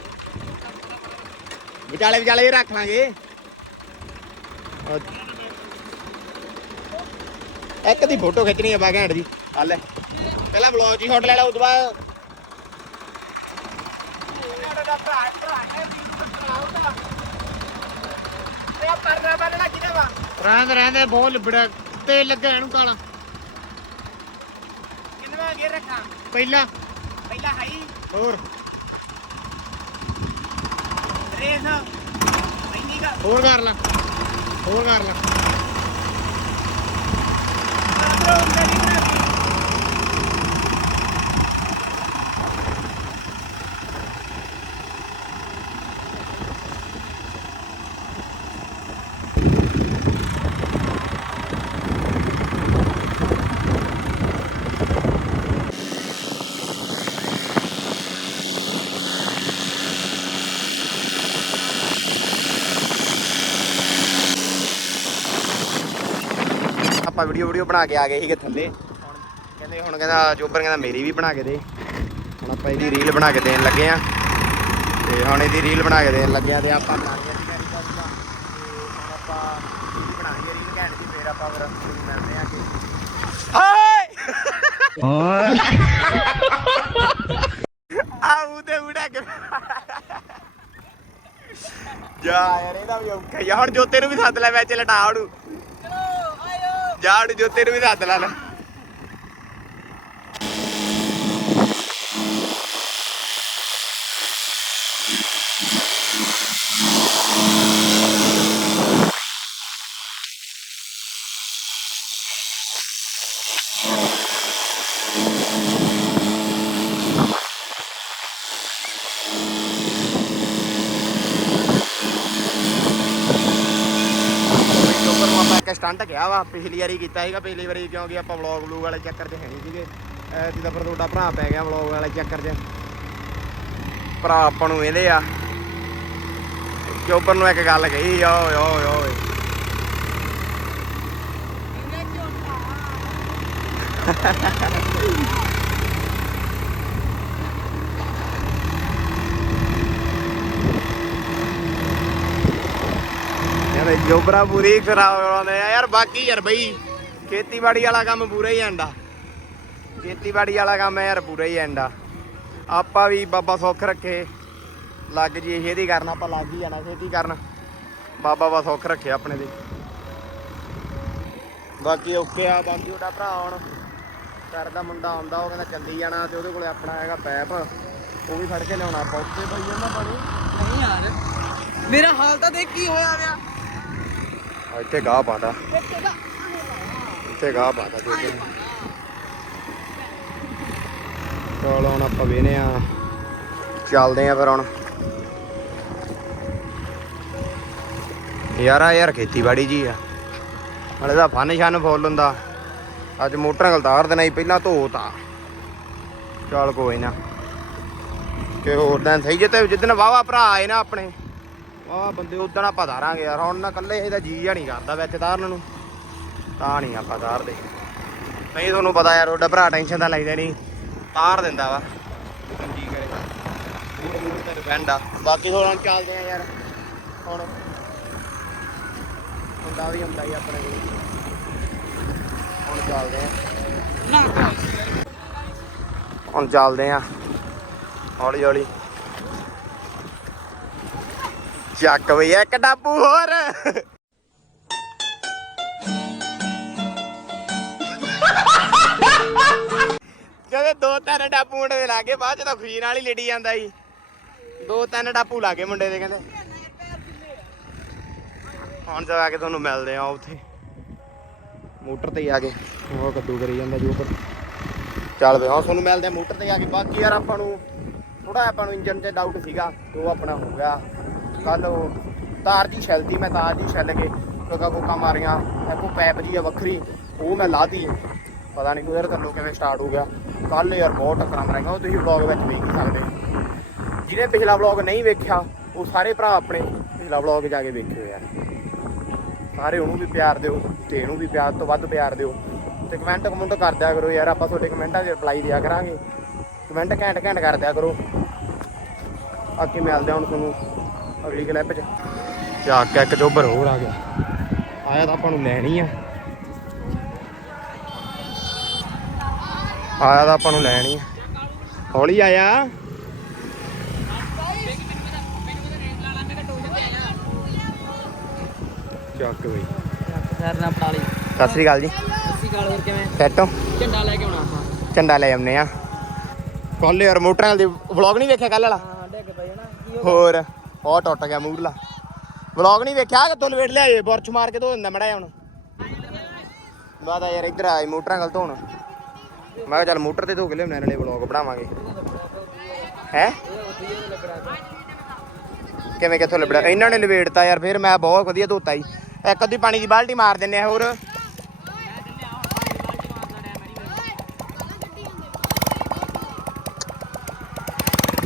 ਵਿਚਾਲੇ ਵਿਚਾਲੇ ਵੀ ਰੱਖ ਲਾਂਗੇ। ਇੱਕ ਦੀ ਫੋਟੋ ਖਿੱਚਣੀ ਆ ਬਾ ਘੈਂਟ ਜੀ। ਆ ਲੈ, ਪਹਿਲਾਂ ਬਲੌਗ ਜੀ ਹੋਟ ਲੈ ਲਾ ਉਸ ਤੋਂ। ਬਾਅਦ ਰਹਿੰਦੇ ਰਹਿੰਦੇ ਬਹੁਤ ਲਿਬੜਾ ਤੇਲ ਲੱਗਾ ਇਹਨੂੰ ਕਾਲਾ। ਕਿੰਨਵਾ ਗੇਰ ਰੱਖਾਂ? ਪਹਿਲਾ। ਪਹਿਲਾਂ ਹਾਈ ਹੋਰ। ਰੇਸ। ਇੰਨੀ ਕਾ। ਹੋਰ ਕਰ ਲਾ। ਹੋਰ ਕਰ ਲਾ। ਆਪਾਂ ਵੀਡੀਓ ਵੀਡੀਓ ਬਣਾ ਕੇ ਆ ਗਏ ਸੀਗੇ ਥੱਲੇ। ਹੁਣ ਕਹਿੰਦੇ ਹੁਣ ਕਹਿੰਦਾ ਚੋਬਰ ਕਹਿੰਦਾ ਮੇਰੀ ਵੀ ਬਣਾ ਕੇ ਦੇ। ਹੁਣ ਆਪਾਂ ਇਹਦੀ ਰੀਲ ਬਣਾ ਕੇ ਦੇਣ ਲੱਗੇ ਆ। ਤੇ ਹੁਣ ਇਹਦੀ ਰੀਲ ਬਣਾ ਕੇ ਦੇਣ ਲੱਗੇ ਆ ਤੇ ਆਪਾਂ ਬਣਾ ਕੇ ਤਿਆਰੀ ਹੁਣ ਆਪਾਂ ਇਹਦੀ ਬਣਾਣੀ ਰੀਲ ਘੈਂਟ ਦੀ ਫੇਰ ਆਪਾਂ ਫਿਰ ਮਿਲਦੇ ਆ ਕਿ ਓਏ ਆਉ ਤੇ ਉੜਾ ਕੇ ਜਾ ਯਾਰ ਇਹਦਾ ਵੀ ਔਖਾ ਆ। ਹੁਣ ਜੋਤੇ ਨੂੰ ਵੀ ਸੱਦ ਲੈ ਵਿੱਚ ਲਟਾ ਉਹਨੂੰ। ਜਾੜ ਹੁਣ ਜੋਤੇ ਨੂੰ ਵੀ ਸੱਦ ਲੈ ਲੈ। ਚੋਪਰ ਨੂੰ ਆਪਾਂ ਇੱਕ ਸਟੰਟ ਕਿਹਾ ਵਾ, ਪਿਛਲੀ ਵਾਰੀ ਕੀਤਾ ਸੀਗਾ, ਪਿਛਲੀ ਵਾਰੀ ਕਿਉਂਕਿ ਆਪਾਂ ਵਲੌਗ ਵਲੂਗ ਵਾਲੇ ਚੱਕਰ 'ਚ ਹੈ ਨਹੀਂ ਸੀਗੇ। ਐਤੀ ਤਾਂ ਫਿਰ ਤੁਹਾਡਾ ਭਰਾ ਪੈ ਗਿਆ ਵਲੌਗ ਵਾਲੇ ਚੱਕਰ 'ਚ। ਭਰਾ ਆਪਾਂ ਨੂੰ ਇਹਦੇ ਆ। ਚੋਪਰ ਨੂੰ ਇੱਕ ਗੱਲ ਕਹੀ, ਓਏ ਓਏ ਓਏ ਜੋਬਰਾ ਪੂਰੀ ਖਰਾਬ ਕਰਾਉਂਦੇ ਆ। ਯਾਰ ਬਾਕੀ ਯਾਰ ਬਈ, ਖੇਤੀਬਾੜੀ ਵਾਲਾ ਕੰਮ ਪੂਰਾ ਹੀ ਐਂਡਾ ਖੇਤੀਬਾੜੀ ਵਾਲਾ ਕੰਮ ਹੈ ਯਾਰ ਪੂਰਾ ਹੀ ਐਂਡਾ ਆਪਾਂ ਵੀ ਬਾਬਾ ਸੁੱਖ ਰੱਖੇ। ਲੱਗ ਜੀ ਛੇਤੀ ਕਰਨ, ਆਪਾਂ ਲੱਗ ਹੀ ਜਾਣਾ ਛੇਤੀ ਕਰਨ। ਬਾਬਾ ਬਾ ਸੁੱਖ ਰੱਖੇ ਆਪਣੇ ਦੇ ਬਾਕੀ ਓਕੇ ਆ, ਬਾਕੀ ਉਹਦਾ ਭਰਾ ਹੁਣ ਘਰ ਦਾ ਮੁੰਡਾ ਆਉਂਦਾ, ਉਹ ਕਹਿੰਦਾ ਚੱਲੀ ਜਾਣਾ ਤੇ ਉਹਦੇ ਕੋਲੇ ਆਪਣਾ ਹੈਗਾ ਪੈਪ। ਉਹ ਵੀ ਫੜ ਕੇ ਲਿਆਉਣਾ ਆਪਾਂ। ਉੱਤੇ ਪਈ ਜਾਂਦਾ ਪਾਣੀ ਨਹੀਂ ਯਾਰ, ਮੇਰਾ ਹਾਲ ਤਾਂ ਦੇਖ ਕੀ ਹੋਇਆ ਵਿਆ ਇੱਥੇ ਗਾਹ ਪਾਦਾ ਇੱਥੇ ਗਾਹ ਪਾਦਾ ਦੇ ਚਲ ਹੁਣ ਆਪਾਂ ਵੇਨੇ ਆ। ਚੱਲਦੇ ਆ ਫਿਰ ਹੁਣ। ਯਾਰ ਆ ਯਾਰ, ਖੇਤੀਬਾੜੀ ਜੀ ਆ। ਹਲੇ ਦਾ ਫਨ ਸ਼ਨ ਫੁੱਲ ਹੁੰਦਾ। ਅੱਜ ਮੋਟਰਾਂ ਗਲ ਤਾਰ ਦੇਣਾ ਹੀ ਪਹਿਲਾਂ ਧੋਤਾ ਚੱਲ ਕੋਈ ਨਾ। ਕਿ ਹੋਰ ਦਿਨ ਸਹੀ ਜੇ ਤੇ ਵਾਵਾ ਭਰਾ ਆਏ ਨਾ ਆਪਣੇ। ਵਾਵਾ ਬੰਦੇ ਉਦੋਂ ਆਪਾਂ ਧਾਰਾਂਗੇ ਯਾਰ, ਹੁਣ ਨਾ ਇਕੱਲੇ ਇਹਦਾ ਜੀ ਜਾਂ ਨਹੀਂ ਕਰਦਾ ਵਿੱਚ ਤਾਰਨ ਨੂੰ। ਤਾਂ ਨਹੀਂ ਆਪਾਂ ਤਾਰਦੇ ਨਹੀਂ ਤੁਹਾਨੂੰ ਪਤਾ ਯਾਰ ਉਹਦਾ ਭਰਾ ਟੈਨਸ਼ਨ ਤਾਂ ਲੈਂਦਾ ਨਹੀਂ। ਤਾਰ ਦਿੰਦਾ ਵਾ। ਜੀ ਕਰੇ? ਤੇ ਡਿਪੈਂਡ ਆ। ਬਾਕੀ ਹੁਣ ਚੱਲਦੇ ਆ ਯਾਰ। ਹੁਣ ਹੁੰਦਾ ਵੀ ਹੁੰਦਾ ਹੀ ਆਪਣੇ ਕੋਲ। ਹੁਣ ਚੱਲਦੇ ਆ। ਹੁਣ ਚੱਲਦੇ ਆ। ਹੌਲੀ ਹੌਲੀ। ਚੱਕ ਵੀ ਇੱਕ ਡਾਬੂ ਹੋਰ। ਕਹਿੰਦੇ ਦੋ ਤਿੰਨ ਡਾਬੂ ਮੁੰਡੇ ਦੇ ਲਾਗੇ, ਬਾਅਦ ਚ ਤਾਂ ਖੁਸ਼ੀ ਨਾਲ ਹੀ ਲੜੀ ਜਾਂਦਾ ਸੀ। ਦੋ ਤਿੰਨ ਡਾਬੂ ਲਾਗੇ ਮੁੰਡੇ ਦੇ ਕਹਿੰਦੇ। ਹੁਣ ਜਾ ਕੇ ਤੁਹਾਨੂੰ ਮਿਲਦੇ ਆ ਉੱਥੇ। ਮੋਟਰ ਤੇ ਆ ਕੇ। ਉਹ ਕੱਦੂ ਕਰੀ ਜਾਂਦਾ ਜੀ ਪਰ ਚੱਲ ਵੇ, ਹੁਣ ਤੁਹਾਨੂੰ ਮਿਲਦੇ ਆ ਮੋਟਰ ਤੇ ਆ ਕੇ। ਬਾਕੀ ਯਾਰ ਆਪਾਂ ਨੂੰ ਥੋੜਾ ਆਪਾਂ ਨੂੰ ਇੰਜਨ ਤੇ ਡਾਊਟ ਸੀਗਾ, ਉਹ ਆਪਣਾ ਹੋ ਗਿਆ। ਕੱਲ ਤਾਰ ਜੀ ਛਲਦੀ, ਮੈਂ ਤਾਰ ਜੀ ਛੱਲ ਕੇ ਕੋਕਾ ਕੋਕਾ ਮਾਰੀਆਂ ਇੱਕੋ ਪੈਪ ਜੀ ਆ ਵੱਖਰੀ, ਉਹ ਮੈਂ ਲਾਤੀ। ਪਤਾ ਨਹੀਂ ਕੁਦਰ ਥੱਲੋਂ ਕਿਵੇਂ ਸਟਾਰਟ ਹੋ ਗਿਆ। ਕੱਲ ਯਾਰ ਬਹੁਤ ਟੱਕਰਾਂ ਮਾਰੀਆਂ ਉਹ ਤੁਸੀਂ ਵਲੌਗ ਵਿੱਚ ਵੇਖ ਹੀ ਸਕਦੇ। ਜਿਹਨੇ ਪਿਛਲਾ ਵਲੌਗ ਨਹੀਂ ਵੇਖਿਆ, ਉਹ ਸਾਰੇ ਭਰਾ ਆਪਣੇ ਪਿਛਲਾ ਵਲੌਗ ਜਾ ਕੇ ਵੇਖਿਓ ਯਾਰ ਸਾਰੇ ਉਹਨੂੰ ਵੀ ਪਿਆਰ ਦਿਓ, ਤੇ ਇਹਨੂੰ ਵੀ ਪਿਆਰ, ਤੋਂ ਵੱਧ ਪਿਆਰ ਦਿਓ। ਤੇ ਕਮੈਂਟ ਕਮੈਂਟ ਕਰ ਦਿਆ ਕਰੋ ਯਾਰ, ਆਪਾਂ ਤੁਹਾਡੇ ਕਮੈਂਟਾਂ 'ਚ ਰਿਪਲਾਈ ਦਿਆ ਕਰਾਂਗੇ। ਕਮੈਂਟ ਘੈਂਟ ਘੈਂਟ ਕਰ ਦਿਆ ਕਰੋ। ਬਾਕੀ ਮਿਲਦੇ ਹਾਂ ਹੁਣ ਤੁਹਾਨੂੰ। ਅਗਲੀ ਕਲਿੱਪ 'ਚ। ਚੱਕ ਇੱਕ ਜੋਬਰ ਹੋਰ ਆ ਗਿਆ। ਆਇਆ ਤਾਂ ਆਪਾਂ ਨੂੰ ਲੈਣੀ ਆ। ਆਇਆ ਤਾਂ ਆਪਾਂ ਨੂੰ ਲੈਣੀ ਹੌਲੀ ਆਇਆ। ਚੱਕ ਬਈ। ਸਰ ਨਾ ਪੜਾ ਲਈ ਸਤਿ ਸ੍ਰੀ ਅਕਾਲ ਜੀ। ਅਸੀਂ ਗਾਲ ਹੋਰ ਕਿਵੇਂ? ਸੈੱਟ ਹੋ? ਝੰਡਾ ਲੈ ਕੇ ਆਉਣਾ ਆਪਾਂ। ਝੰਡਾ ਲੈ ਆਉਂਦੇ ਆ। ਕੱਲ ਯਾਰ ਮੋਟਰਾਂ ਦੇ ਵਲੌਗ ਨਹੀਂ ਵੇਖਿਆ ਕੱਲ ਵਾਲਾ? ਹਾਂ ਡਿੱਗ ਪਈ ਨਾ। ਕੀ ਹੋਰ। ਉਹ ਟੁੱਟ ਗਿਆ ਮੂਰਲਾ। ਵਲੌਗ ਨਹੀਂ ਵੇਖਿਆ ਕਿ ਤੁਲ ਵੇਟ ਲਿਆਏ ਬੁਰਚ ਮਾਰ ਕੇ ਧੋ ਦਿੰਦਾ ਮੜਾ ਹੁਣ। ਬਾਦਾ ਯਾਰ ਇੱਧਰ ਆਈ ਮੋਟਰਾਂ ਗਲ ਧੋਣ। ਮੈਂ ਕਿਹਾ ਚੱਲ ਮੋਟਰ ਤੇ ਧੋ ਕੇ ਲਿਆਉਣੇ ਨਾਲੇ ਵਲੌਗ ਬਣਾਵਾਂਗੇ। ਹੈ? ਕਿਵੇਂ ਕਿੱਥੋਂ ਲੱਭੜਾ ਇਹਨਾਂ ਨੇ ਲਵੇੜਤਾ ਯਾਰ, ਫਿਰ ਮੈਂ ਬਹੁਤ ਵਧੀਆ ਧੋਤਾ ਜੀ। ਇੱਕ ਅੱਧੀ ਪਾਣੀ ਦੀ ਬਾਲਟੀ ਮਾਰ ਦਿੰਨੇ ਆ ਹੋਰ।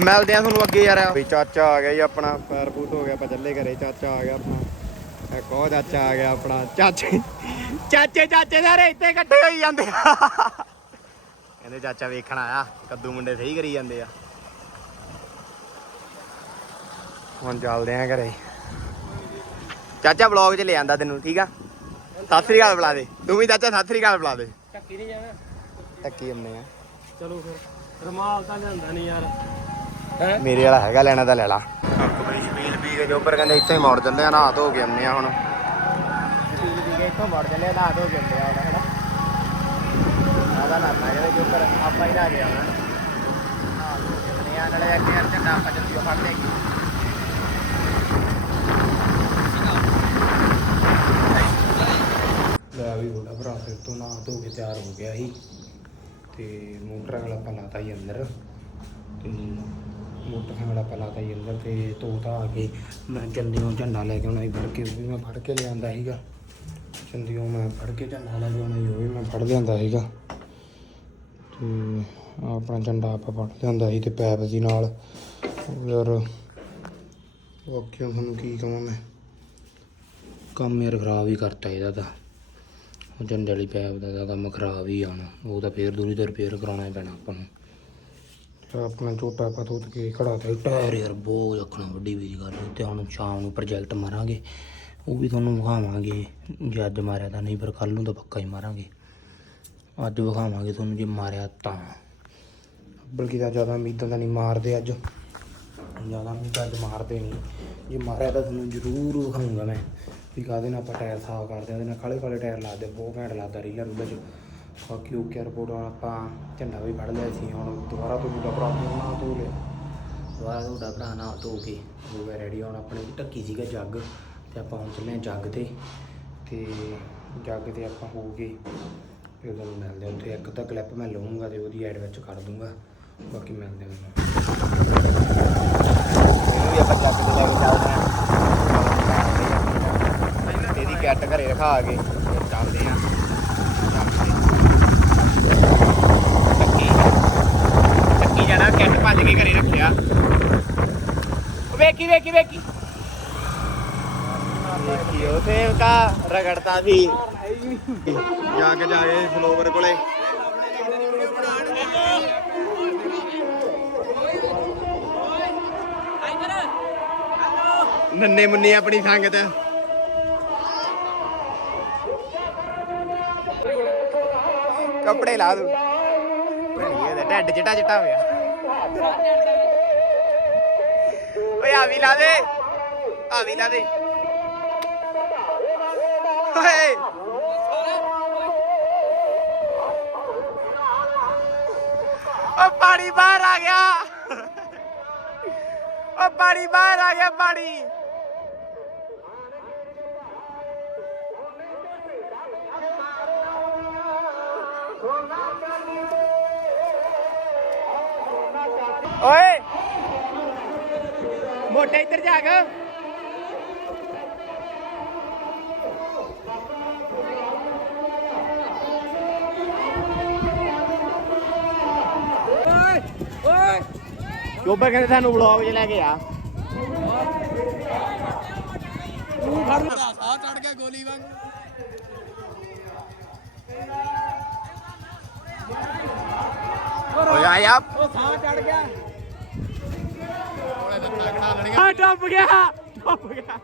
ਮਿਲਦੇ ਆ ਤੁਹਾਨੂੰ ਅੱਗੇ ਯਾਰ। ਵੀ ਚਾਚਾ ਆ ਗਿਆ ਜੀ ਆਪਣਾ ਪੈਰ ਬੂਟ ਹੋ ਗਿਆ ਆਪਾਂ ਚੱਲੇ ਘਰੇ। ਚਾਚਾ ਆ ਗਿਆ ਆਪਣਾ। ਇੱਕ ਉਹ ਚਾਚਾ ਆ ਗਿਆ ਆਪਣਾ? ਚਾਚੇ ਚਾਚੇ ਚਾਚੇ ਸਾਰੇ ਇੱਥੇ ਇਕੱਠੇ ਹੋਈ ਜਾਂਦੇ ਆ। ਕਹਿੰਦੇ ਚਾਚਾ ਵੇਖਣ ਆਇਆ ਕੱਦੂ ਮੁੰਡੇ ਸਹੀ ਕਰੀ ਜਾਂਦੇ ਆ। ਹੁਣ ਚੱਲਦੇ ਆ ਘਰੇ। ਚਾਚਾ ਵਲੌਗ 'ਚ ਲੈ ਆਂਦਾ ਤੈਨੂੰ ਠੀਕ ਆ? ਸਤਿ ਸ੍ਰੀ ਅਕਾਲ ਬੁਲਾ ਦੇ। ਤੂੰ ਵੀ ਚਾਚਾ ਸਤਿ ਸ੍ਰੀ ਅਕਾਲ ਬੁਲਾ ਦੇ। ਟੱਕੀ ਨਹੀਂ ਜਾਣਾ। ਟੱਕੀ ਹੁੰਨੇ ਆ। ਚਲੋ ਫਿਰ। ਰਮਾਲ ਤਾਂ ਲਿਆਂਦਾ ਨਹੀਂ ਯਾਰ। ਮੇਰੇ ਵਾਲਾ ਹੈਗਾ ਲੈਣਾ ਤਾਂ ਲੈ ਲਾ। ਅੱਕ ਬਈ ਪੀਲ ਪੀ ਕੇ ਜੋਬਰ ਕਹਿੰਦੇ ਇੱਥੇ ਹੀ ਮੋੜ ਚੱਲੇ ਆ ਨਹਾ ਧੋ ਕੇ ਆਉਂਦੇ ਆ ਹੁਣ। ਪੀਲ ਪੀ ਕੇ ਇੱਥੋਂ ਮੋੜ ਚੱਲੇ ਆ ਨਹਾ ਧੋ ਕੇ ਆਉਂਦੇ ਆ ਹੁਣ ਹਨਾ? ਆਦਾ ਨਾ ਨਾ ਜਿਹੜੇ ਜੋਬਰ ਆਪਾਂ ਹੀ ਨਹਾ ਕੇ ਆਉਣਾ। ਨਹਾ ਧੋ ਕੇ ਆਉਂਦੇ ਆ ਨਾਲੇ ਅੱਗੇ ਯਾਰ ਝੰਡਾ ਆਪਾਂ ਜਲਦੀ ਫੜ ਲੇਗੀ ਲੈ ਵੀ ਬੋਲਾ ਭਰਾ ਫਿਰ ਤੋਂ ਨਹਾ ਧੋ ਕੇ ਤਿਆਰ ਹੋ ਗਿਆ ਸੀ। ਤੇ ਮੋਟਰਸਾਈਕਲ ਆਪਾਂ ਲਾਤਾ ਹੀ ਅੰਦਰ। ਤੇ ਮੋਟਰਸਾਈਕਲ ਆਪਾਂ ਲਾਤਾ ਹੀ ਅੰਦਰ ਤੇ ਤੋਤਾ ਆ ਕੇ। ਮੈਂ ਚੰਡੀੋਂ ਝੰਡਾ ਲੈ ਕੇ ਆਉਣਾ ਸੀ ਫੜ ਕੇ, ਉਹ ਵੀ ਮੈਂ ਫੜ ਕੇ ਲਿਆਂਦਾ ਸੀਗਾ। ਚੰਡੀੋਂ ਮੈਂ ਫੜ ਕੇ ਝੰਡਾ ਲੈ ਕੇ ਆਉਣਾ ਸੀ, ਉਹ ਵੀ ਮੈਂ ਫੜ ਲਿਆਂਦਾ ਸੀਗਾ। ਤੇ ਆਪਣਾ ਝੰਡਾ ਆਪਾਂ ਫੜ ਲਿਆਂਦਾ ਸੀ ਤੇ ਪੈਪ ਦੀ ਨਾਲ। ਯਾਰ ਓਕੇ ਤੁਹਾਨੂੰ ਕੀ ਕਹਾਂ ਮੈਂ? ਕੰਮ ਯਾਰ ਖਰਾਬ ਹੀ ਕਰਤਾ ਇਹਦਾ ਤਾਂ। ਉਹ ਝੰਡੇ ਵਾਲੀ ਪੈਪ ਦਾ ਤਾਂ ਕੰਮ ਖਰਾਬ ਹੀ ਆਣਾ ਉਹ ਤਾਂ ਫੇਰ ਦੂਰੀ ਤੋਂ ਰਿਪੇਅਰ ਕਰਾਉਣਾ ਹੀ ਪੈਣਾ ਆਪਾਂ ਨੂੰ। ਆਪਣਾ ਝੋਟਾ ਪਾ ਧੋਤ ਕੇ ਖੜਾ ਤਾ ਟਾਇਰ ਯਾਰ ਬਹੁਤ ਰੱਖਣਾ ਵੱਡੀ ਵੀ ਗੱਲ ਤੇ ਹੁਣ ਸ਼ਾਮ ਨੂੰ ਪ੍ਰੋਜੈਕਟ ਮਾਰਾਂਗੇ ਉਹ ਵੀ ਤੁਹਾਨੂੰ ਵਿਖਾਵਾਂਗੇ। ਜੇ ਅੱਜ ਮਾਰਿਆ ਤਾਂ ਨਹੀਂ ਪਰ ਕੱਲ ਨੂੰ ਤਾਂ ਪੱਕਾ ਹੀ ਮਾਰਾਂਗੇ। ਅੱਜ ਵਿਖਾਵਾਂਗੇ ਤੁਹਾਨੂੰ ਜੇ ਮਾਰਿਆ ਤਾਂ। ਬਲਕਿ ਤਾਂ ਜ਼ਿਆਦਾ ਉਮੀਦਾਂ ਤਾਂ ਨਹੀਂ ਮਾਰਦੇ ਅੱਜ। ਜ਼ਿਆਦਾ ਉਮੀਦਾਂ ਅੱਜ ਮਾਰਦੇ ਨਹੀਂ। ਜੇ ਮਾਰਿਆ ਤਾਂ ਤੁਹਾਨੂੰ ਜ਼ਰੂਰ ਵਿਖਾਊਂਗਾ ਮੈਂ। ਵੀ ਕਾਹਦੇ ਨਾਲ ਆਪਾਂ ਟਾਇਰ ਸਾਫ਼ ਕਰਦੇ ਆ ਉਹਦੇ ਨਾਲ ਕਾਲੇ ਕਾਲੇ ਟਾਇਰ ਲਾਦੇ ਬਹੁਤ ਘੈਂਟ ਲੱਗਦਾ ਰੀਲਰ ਉਹਦੇ 'ਚ। ਬਾਕੀ ਓਕੇ ਰਿਪੋਰਟ ਰਿਪੋਰਟ ਆਪਾਂ ਝੰਡਾ ਵੀ ਫੜ ਲਿਆ ਸੀ, ਹੁਣ ਦੁਬਾਰਾ ਤੋਂ ਤੁਹਾਡਾ ਭਰਾ ਨੂੰ ਨਾ ਧੋ ਲਿਆ। ਦੁਬਾਰਾ ਤੁਹਾਡਾ ਭਰਾ ਨਾ ਧੋ ਕੇ ਹੋ ਗਿਆ ਰੈਡੀ ਹੁਣ ਆਪਣੇ ਢੱਕੀ ਸੀਗਾ ਜੱਗ ਤੇ ਆਪਾਂ ਹੁਣ ਚੱਲੇ ਹਾਂ ਜੱਗ ਤੇ ਤੇ ਜੱਗ ਤੇ ਆਪਾਂ ਹੋ ਕੇ ਫਿਰ ਤੁਹਾਨੂੰ ਮਿਲਦੇ ਹਾਂ ਉੱਥੇ। ਇੱਕ ਤਾਂ ਕਲਿੱਪ ਮੈਂ ਲਵਾਂਗਾ ਤੇ ਉਹਦੀ ਐਡ ਵਿੱਚ ਕਰ ਦੂੰਗਾ ਬਾਕੀ ਮਿਲਦੇ ਹਾਂ ਵੀ ਆਪਾਂ ਜੱਗ ਤੇ ਲੈ ਕੇ ਚੱਲਦੇ ਹਾਂ। ਇਹਦੀ ਕੈਟ ਘਰੇ ਰਖਾ ਕੇ ਫਿਰ ਚੱਲਦੇ ਹਾਂ ਟੱਕੀ ਟੱਕੀ ਜਾਣਾ ਕੈਟ ਭੱਜ ਕੇ ਵੇਖੀ ਵੇਖੀ ਵੇਖੀ। ਵੇਖੀ, ਉਹ ਸੇਵਕਾ ਰਗੜਤਾ ਸੀ। ਜਾ ਕੇ ਜਾਏ ਫਲੋਵਰ ਕੋਲੇ। ਨੰਨੇ ਮੁੰਨੇ ਆਪਣੀ ਸੰਗਤ। ਕੱਪੜੇ ਲਾ ਦੂ। ਇਹਦਾ ਢੱਡ ਚਿੱਟਾ ਚਿੱਟਾ ਹੋਇਆ। ਓਏ ਆ ਵੀ ਲਾ ਦੇ। ਆ ਵੀ ਲਾ ਦੇ। ਓਏ। ਓ ਪਾਣੀ ਬਾਹਰ ਆ ਗਿਆ। ਓ ਪਾਣੀ ਬਾਹਰ ਆ ਗਿਆ ਪਾਣੀ। ਓਏ। ਮੋਟੇ ਇੱਧਰ ਜਾ ਕੇ। ਓਏ ਓਏ। ਚੋਬਰ ਕਹਿੰਦੇ ਸਾਨੂੰ ਵਲੌਗ 'ਚ ਲੈ ਕੇ ਆ। ਸਾਹ ਚੜ ਗਿਆ ਗੋਲੀ ਵਾਂਗ। ਓਏ ਆ ਯਾ ਉਹ ਸਾਹ ਚੜ ਗਿਆ। ਆ ਡੁੱਬ ਗਿਆ। ਡੁੱਬ ਗਿਆ।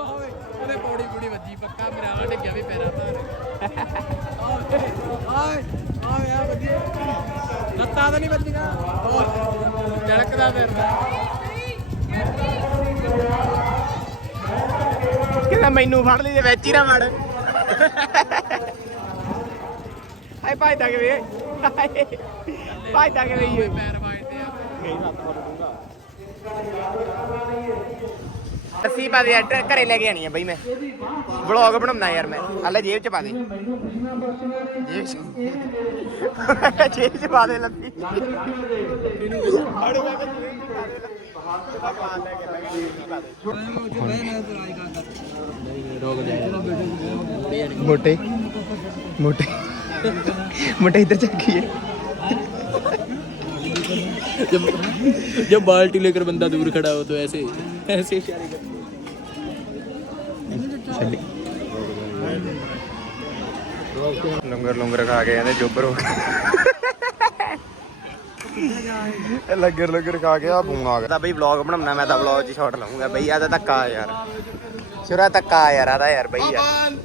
ਓਏ ਉਹਦੇ ਪੌੜੀ ਪੂੜੀ ਵੱਜੀ ਪੱਕਾ ਮੇਰਾ ਆ ਡਿੱਗਿਆ ਵੀ ਪੈਰਾਂ ਭਾਰ। ਆਏ ਆਏ ਆ ਵਧੀਆ ਲੱਤਾਂ ਤਾਂ ਨਹੀਂ ਵੱਜੀਆਂ। ਜੜਕਦਾ ਫਿਰਦਾ। ਕਹਿੰਦਾ ਮੈਨੂੰ ਫੜ ਲਈ ਤੇ ਵਿੱਚ ਹੀ ਨਾ ਵੜ। ਹਾਏ ਭਾਈਦਾ ਕਿ ਵੇ। ਭਾਈਦਾ ਕਿ ਵੇ। ਪੈਰ ਅਸੀਂ ਪਾ ਦੇ ਯਾਰ ਘਰੇ ਲੈ ਕੇ ਆਣੀ ਆ ਬਈ ਮੈਂ। ਵਲੌਗ ਬਣਾਉਣਾ ਯਾਰ ਮੈਂ ਹਲੇ ਜੇਬ ਚ ਪਾ ਦੇ। ਜੇਬ ਚ ਜੇਬ ਚ ਪਾ ਦੇ ਲੱਭੀ ਮੋਟੇ ਮੋਟੇ ਮੋਟੇ ਇੱਧਰ ਚੱਕੀਏ जब जब बाल्टी लेकर बंदा दूर खड़ा हो तो ऐसे ऐसे इशारे कर ਚੱਲੀ ਲੰਗਰ ਲੰਗਰ ਖਾ ਕੇ ਕਹਿੰਦੇ ਜੋਬਰ ਹੋ ਗਿਆ ਲੰਗਰ ਲੰਗਰ ਖਾ ਕੇ ਆ ਫੋਨ ਆ ਗਿਆ ਤਾਂ ਬਈ ਵਲੌਗ ਬਣਾਉਣਾ ਮੈਂ ਤਾਂ ਵਲੌਗ 'ਚ ਸ਼ਾਟ ਲਾਉਂਗਾ ਬਈ ਆ ਤਾਂ ਧੱਕਾ ਯਾਰ ਸ਼ੁਰਾ ਧੱਕਾ ਯਾਰ ਆਦਾ ਯਾਰ ਬਈ ਯਾਰ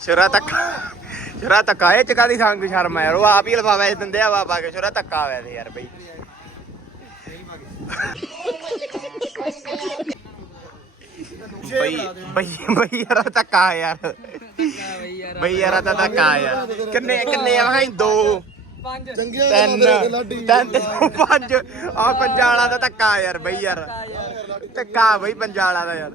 ਸ਼ੁਰਾ ਧੱਕਾ ਸ਼ੁਰਾ ਧੱਕਾ ਇਹ ਚ ਕਾਦੀ ਸੰਗ ਸ਼ਰਮ ਆ ਯਾਰ? ਉਹ ਆਪ ਹੀ ਲਫਾਵਾ ਇਸ ਦਿੰਦੇ ਆ ਬਾਬਾ ਕੇ ਸ਼ੁਰਾ ਧੱਕਾ ਤੇ ਯਾਰ ਬਈ। ਬਈ ਬਈ ਬਈ ਯਾਰ ਧੱਕਾ ਯਾਰ। ਬਈ ਯਾਰ ਤਾਂ ਧੱਕਾ ਯਾਰ। ਕਿੰਨੇ ਕਿੰਨੇ ਆ ਭਾਈ? ਦੋ। ਪੰਜ ਤਿੰਨ। ਤਿੰਨ ਪੰਜ। ਆ ਪੰਜਾਂ ਵਾਲਾ ਦਾ ਧੱਕਾ ਯਾਰ ਬਈ ਯਾਰ। ਧੱਕਾ ਬਈ ਪੰਜਾਂ ਵਾਲਾ ਦਾ ਯਾਰ।